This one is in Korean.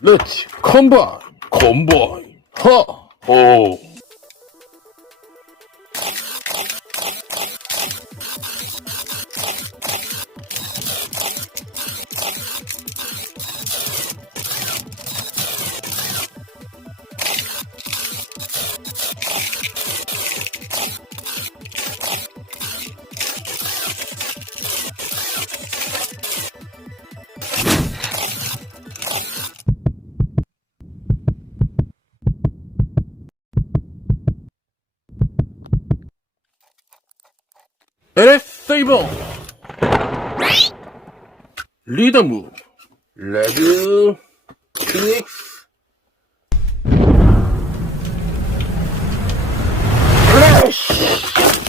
Let's combine, ha, ho. Aresavor 리더 무브 레드 피닉스 플래시